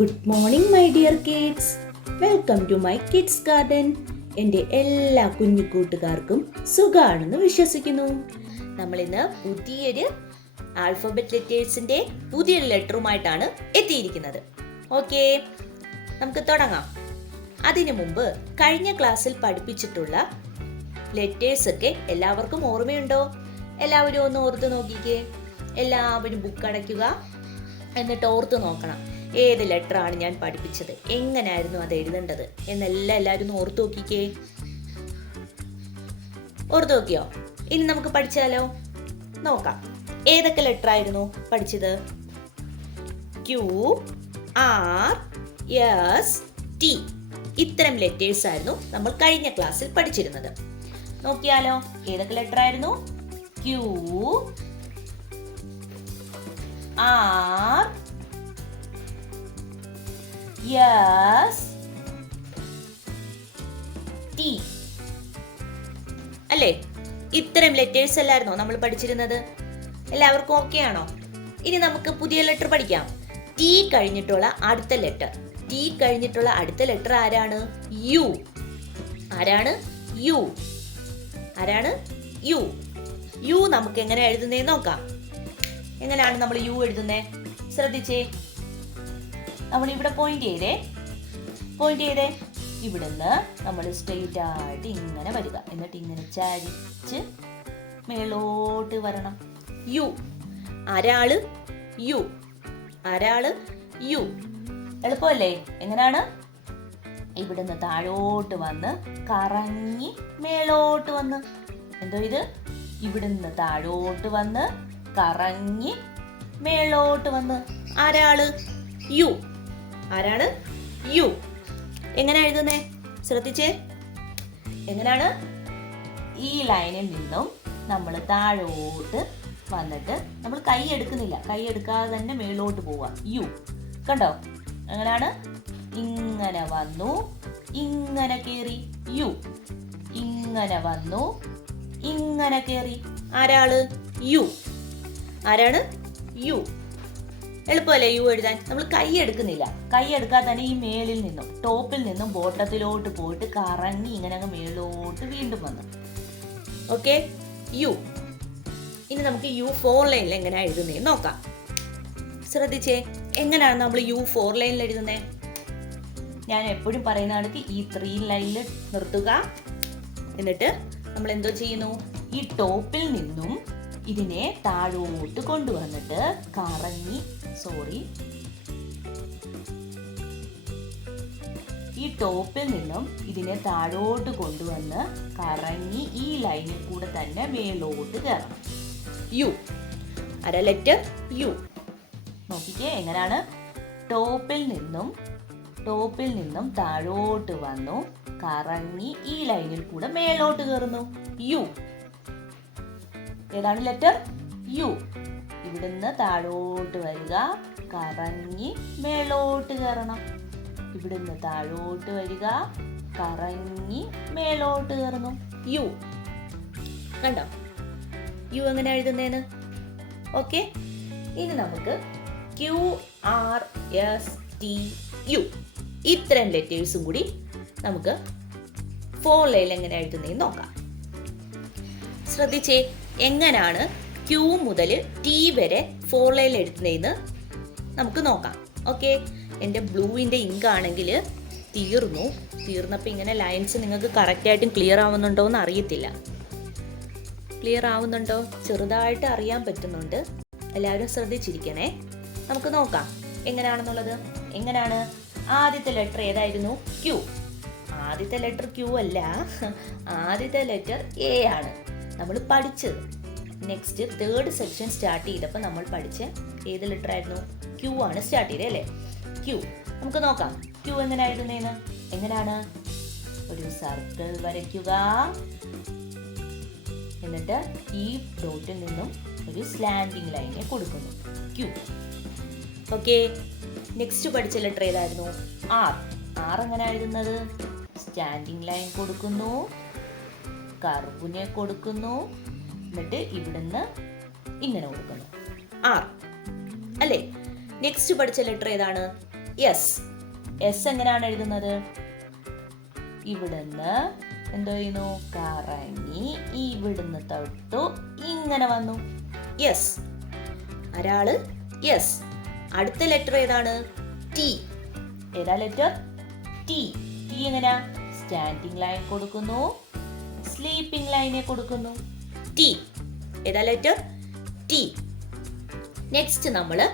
Good morning my dear kids. Welcome to my kids garden. എൻ്റെ എല്ലാ കുഞ്ഞു കൂട്ടുകാർക്കും സുഖമാണെന്ന് വിശ്വസിക്കുന്നു. നമ്മളിന്ന് പുതിയൊരു ആൽഫബറ്റ് ലെറ്റേഴ്സിൻ്റെ പുതിയൊരു ലെറ്ററുമായിട്ടാണ് എത്തിയിരിക്കുന്നത്. ഓക്കെ, നമുക്ക് തുടങ്ങാം. അതിനു മുമ്പ് കഴിഞ്ഞ ക്ലാസ്സിൽ പഠിപ്പിച്ചിട്ടുള്ള ലെറ്റേഴ്സൊക്കെ എല്ലാവർക്കും ഓർമ്മയുണ്ടോ? എല്ലാവരും ഒന്ന് ഓർത്ത് നോക്കിക്കേ. എല്ലാവരും ബുക്ക് അടയ്ക്കുക, എന്നിട്ട് ഓർത്ത് നോക്കണം ഏത് ലെറ്ററാണ് ഞാൻ പഠിപ്പിച്ചത്, എങ്ങനെയായിരുന്നു അത് എഴുതേണ്ടത് എന്നെല്ലാം എല്ലാവരും ഓർത്ത് നോക്കിക്കേ. ഓർത്ത് നോക്കിയോ? ഇനി നമുക്ക് പഠിച്ചാലോ? നോക്കാം. ഏതൊക്കെ ലെറ്റർ ആയിരുന്നു പഠിച്ചത്? Q, R, S, T. ഇത്തരം ലെറ്റേഴ്സ് ആയിരുന്നു നമ്മൾ കഴിഞ്ഞ ക്ലാസ്സിൽ പഠിച്ചിരുന്നത്. നോക്കിയാലോ, ഏതൊക്കെ ലെറ്റർ ആയിരുന്നു? ക്യു, ആർ, എസ്, ടി അല്ലേ? ഇത്തരം ലെറ്റേഴ്സ് അല്ലായിരുന്നോ നമ്മൾ പഠിച്ചിരുന്നത്? എല്ലാവർക്കും ഓക്കെ ആണോ? ഇനി നമുക്ക് പുതിയ ലെറ്റർ പഠിക്കാം. ടി കഴിഞ്ഞിട്ടുള്ള അടുത്ത ലെറ്റർ. ടി കഴിഞ്ഞിട്ടുള്ള അടുത്ത ലെറ്റർ ആരാണ്? യു. ആരാണ്? യു. ആരാണ്? യു. യു നമുക്ക് എങ്ങനെ എഴുതുന്നേ നോക്കാം. എങ്ങനെയാണ് നമ്മൾ യു എഴുതുന്നേ? ശ്രദ്ധിച്ചേ. നമ്മൾ ഇവിടെ പോയിന്റ് ചെയ്തേ. ഇവിടുന്ന് നമ്മൾ സ്ട്രെയിറ്റ് ആയിട്ട് ഇങ്ങനെ വരിക, എന്നിട്ട് ഇങ്ങനെ ചരിച്ച് മേലോട്ട് വരണം. യു. ആരാള്? യു. ആരാള്? യു. എളുപ്പമല്ലേ? എങ്ങനെയാണ്? ഇവിടുന്ന് താഴോട്ട് വന്ന് കറങ്ങി മേലോട്ട് വന്ന്. എന്തോ ഇത്? ഇവിടുന്ന് താഴോട്ട് വന്ന് കറങ്ങി മേലോട്ട് വന്ന്. ആരാള്? യു. ആരാണ്? യു. എങ്ങനെ എഴുതുന്നേ? ശ്രദ്ധിച്ചേ. എങ്ങനെയാണ്? ഈ ലൈനിൽ നിന്നും നമ്മൾ താഴോട്ട് വന്നിട്ട് നമ്മൾ കൈ എടുക്കുന്നില്ല, കൈ എടുക്കാതെ തന്നെ മേലോട്ട് പോവാ. യു. കണ്ടോ? എങ്ങനെയാണ്? ഇങ്ങനെ വന്നു, ഇങ്ങനെ കേറി. യു. ഇങ്ങനെ വന്നു, ഇങ്ങനെ കേറി. ആരാള്? യു. ആരാണ്? യു. എളുപ്പമല്ലേ യു എഴുതാൻ? നമ്മൾ കൈ എടുക്കുന്നില്ല, കൈ എടുക്കാതെ തന്നെ ഈ മേളിൽ നിന്നും ടോപ്പിൽ നിന്നും ബോട്ടത്തിലോട്ട് പോയിട്ട് കറങ്ങി ഇങ്ങനെ അങ്ങ് മേളിലോട്ട് വീണ്ടും വന്നു. Okay, U. ഇനി നമുക്ക് യു 4 ലൈനിൽ എങ്ങനെയാണ് എഴുതുന്നതെന്ന് നോക്കാം. ശ്രദ്ധിച്ചേ. എങ്ങനെയാണ് നമ്മൾ യു 4 ലൈനിൽ എഴുതുന്നത്? ഞാൻ എപ്പോഴും പറയുന്നതാണ്, ഈ 3 ലൈനിൽ നിർത്തുക. എന്നിട്ട് നമ്മൾ എന്തോ ചെയ്യുന്നു? ഈ ടോപ്പിൽ നിന്നും ഇതിനെ താഴോട്ട് കൊണ്ടുവന്നിട്ട് കറങ്ങി ഈ ടോപ്പിൽ നിന്നും ഇതിനെ താഴോട്ട് കൊണ്ടുവന്ന് കറങ്ങി ഈ ലൈനിൽ കൂടെ തന്നെ മേലോട്ട് കയറണം. യു. ആരാ ലെറ്റർ? യു. നോക്കിക്കേ എങ്ങനെയാണ്? ടോപ്പിൽ നിന്നും താഴോട്ട് വന്നു കറങ്ങി ഈ ലൈനിൽ കൂടെ മേലോട്ട് കയറുന്നു. യു. ഏതാണ് ലെറ്റർ? യു. ഇവിടുന്ന് താഴോട്ട് വരിക, കറങ്ങി മേലോട്ട് കയറണം. ഇവിടുന്ന് താഴോട്ട് വരിക, കറങ്ങി മേലോട്ട് കയറുന്നു. യു. കണ്ടോ യു എങ്ങനെ എഴുതുന്നേന്ന്? ഓക്കെ, ഇനി നമുക്ക് Q, R, S, T, U ഇത്തരം ലെറ്റേഴ്സും കൂടി നമുക്ക് 4 ലൈനിൽ എങ്ങനെ എഴുതുന്നതെന്ന് നോക്കാം. ശ്രദ്ധിച്ചേ. എങ്ങനെയാണ് ക്യൂ മുതൽ ടി വരെ 4 ലൈനിൽ എഴുതുന്നതെന്ന് നമുക്ക് നോക്കാം. ഓക്കെ, എൻ്റെ ബ്ലൂവിൻ്റെ ഇങ്ക് ആണെങ്കിൽ തീർന്നപ്പോൾ ഇങ്ങനെ ലൈൻസ് നിങ്ങൾക്ക് കറക്റ്റായിട്ടും ക്ലിയർ ആവുന്നുണ്ടോ എന്ന് അറിയത്തില്ല. ക്ലിയർ ആവുന്നുണ്ടോ? ചെറുതായിട്ട് അറിയാൻ പറ്റുന്നുണ്ട്. എല്ലാവരും ശ്രദ്ധിച്ചിരിക്കണേ. നമുക്ക് നോക്കാം എങ്ങനെയാണെന്നുള്ളത്. എങ്ങനെയാണ്? ആദ്യത്തെ ലെറ്റർ ഏതായിരുന്നു? ക്യൂ. ആദ്യത്തെ ലെറ്റർ ക്യൂ അല്ല, ആദ്യത്തെ ലെറ്റർ എ ആണ് നമ്മൾ പഠിച്ചത്. നെക്സ്റ്റ് 3rd സെക്ഷൻ സ്റ്റാർട്ട് ചെയ്തപ്പോൾ നമ്മൾ പഠിച്ച ഏത് ലെറ്റർ ആയിരുന്നു? ക്യൂ ആണ് സ്റ്റാർട്ട് ചെയ്തത് അല്ലേ? ക്യൂ. നമുക്ക് നോക്കാം ക്യൂ എങ്ങനെ എഴുതുന്നതെന്ന്. എങ്ങനെയാണ്? ഒരു സർക്കിൾ വരയ്ക്കുക, എന്നിട്ട് ഈ ഡോട്ടിൽ നിന്നും ഒരു സ്ലാൻഡിങ് ലൈനെ കൊടുക്കുന്നു. ക്യൂ. ഓക്കെ, നെക്സ്റ്റ് പഠിച്ച ലെറ്റർ ഏതായിരുന്നു? ആർ. ആർ എങ്ങനെ എഴുതുന്നത്? സ്റ്റാൻഡിങ് ലൈൻ കൊടുക്കുന്നു, കർവിനെ കൊടുക്കുന്നു, എന്നിട്ട് ഇവിടുന്ന് ഇങ്ങനെ കൊടുക്കുന്നു. ആർ അല്ലേ? നെക്സ്റ്റ് പഠിച്ച ലെറ്റർ ഏതാണ്? എസ്. എസ് എങ്ങനെയാണ് എഴുതുന്നത്? ഇവിടുന്ന് എന്തോ ചെയ്യുന്നു? കറങ്ങി ഇവിടുന്ന് തൊട്ടു ഇങ്ങനെ വന്നു. യെസ്. ഒരാള് യെസ്. അടുത്ത ലെറ്റർ ഏതാണ്? ടി. ഏതാ ലെറ്റർ? ടി. ടി എങ്ങനെയാ? സ്റ്റാൻഡിങ് ലൈൻ കൊടുക്കുന്നു, സ്ലീപ്പിംഗ് ലൈനെ കൊടുക്കുന്നു. ടി. ഏതാ ലെറ്റർ? ടി. നെക്സ്റ്റ് നമ്മള്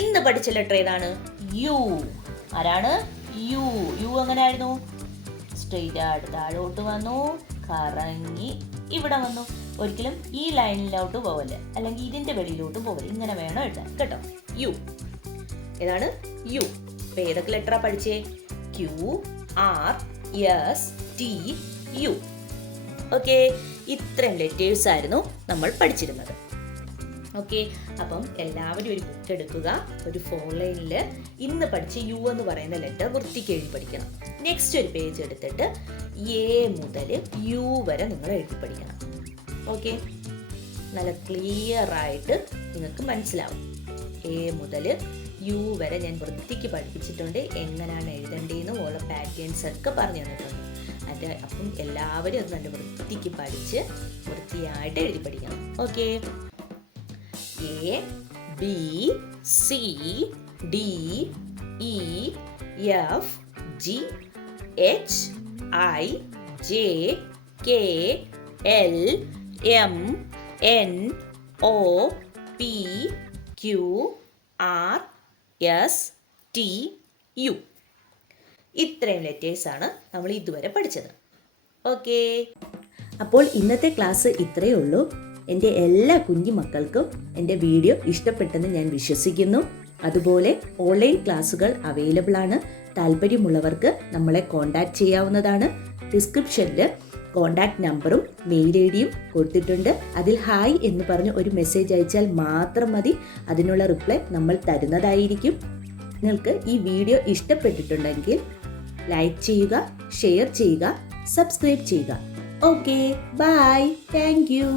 ഇന്ന് പഠിച്ച ലെറ്റർ ഏതാണ്? യു. ആരാണ്? യു. യു എങ്ങനെയായിരുന്നു? സ്ട്രെയിറ്റ് ആയിട്ട് താഴോട്ട് വന്നു, കറങ്ങി ഇവിടെ വന്നു. ഒരിക്കലും ഈ ലൈനിലോട്ട് പോവല്ലേ, അല്ലെങ്കിൽ ഇതിന്റെ വെളിയിലോട്ട് പോവല്ലേ, ഇങ്ങനെ വേണം എഴുതാൻ കേട്ടോ. യു. ഏതാണ്? യു. ഇപ്പൊ ഏതൊക്കെ ലെറ്ററാ പഠിച്ചേ? Q, R, S, T, U. Okay, ഇത്രയും ലെറ്റേഴ്സ് ആയിരുന്നു നമ്മൾ പഠിച്ചിരുന്നത്. ഓക്കെ, അപ്പം എല്ലാവരും ഒരു ബുക്ക് എടുക്കുക. ഒരു 4 ലൈനിൽ ഇന്ന് പഠിച്ച യു എന്ന് പറയുന്ന ലെറ്റർ വൃത്തിക്ക് എഴുതി പഠിക്കണം. നെക്സ്റ്റ് ഒരു പേജ് എടുത്തിട്ട് എ മുതൽ യു വരെ നിങ്ങൾ എഴുതി പഠിക്കണം. ഓക്കെ, നല്ല ക്ലിയർ ആയിട്ട് നിങ്ങൾക്ക് മനസ്സിലാവും. എ മുതൽ യു വരെ ഞാൻ വൃത്തിക്ക് പഠിപ്പിച്ചിട്ടുണ്ട്. എങ്ങനെയാണ് എഴുതേണ്ടതെന്ന് ഉള്ള പാറ്റേൺസ് ഒക്കെ പറഞ്ഞു തന്നിട്ടുണ്ട്. അപ്പം എല്ലാവരും അത് നല്ല വൃത്തിക്ക് പഠിച്ച് വൃത്തിയായിട്ട് എഴുതി പഠിക്കണം. Okay, A, B, C, D, E, F, G, H, I, J, K, L, M, N, O, P, Q, R, S, T, U. ഇത്രയും ലെറ്റേഴ്സാണ് നമ്മൾ ഇതുവരെ പഠിച്ചത്. ഓക്കെ, അപ്പോൾ ഇന്നത്തെ ക്ലാസ് ഇത്രയേ ഉള്ളൂ. എൻ്റെ എല്ലാ കുഞ്ഞു മക്കൾക്കും എൻ്റെ വീഡിയോ ഇഷ്ടപ്പെട്ടെന്ന് ഞാൻ വിശ്വസിക്കുന്നു. അതുപോലെ ഓൺലൈൻ ക്ലാസ്സുകൾ അവൈലബിൾ ആണ്. താല്പര്യമുള്ളവർക്ക് നമ്മളെ കോൺടാക്റ്റ് ചെയ്യാവുന്നതാണ്. ഡിസ്ക്രിപ്ഷനിൽ കോൺടാക്റ്റ് നമ്പറും മെയിൽ ഐ ഡിയും കൊടുത്തിട്ടുണ്ട്. അതിൽ ഹായ് എന്ന് പറഞ്ഞ് ഒരു മെസ്സേജ് അയച്ചാൽ മാത്രം മതി. അതിനുള്ള റിപ്ലൈ നമ്മൾ തരുന്നതായിരിക്കും. നിങ്ങൾക്ക് ഈ വീഡിയോ ഇഷ്ടപ്പെട്ടിട്ടുണ്ടെങ്കിൽ ലൈക്ക് ചെയ്യുക, ഷെയർ ചെയ്യുക, സബ്സ്ക്രൈബ് ചെയ്യുക. Okay, bye, thank U.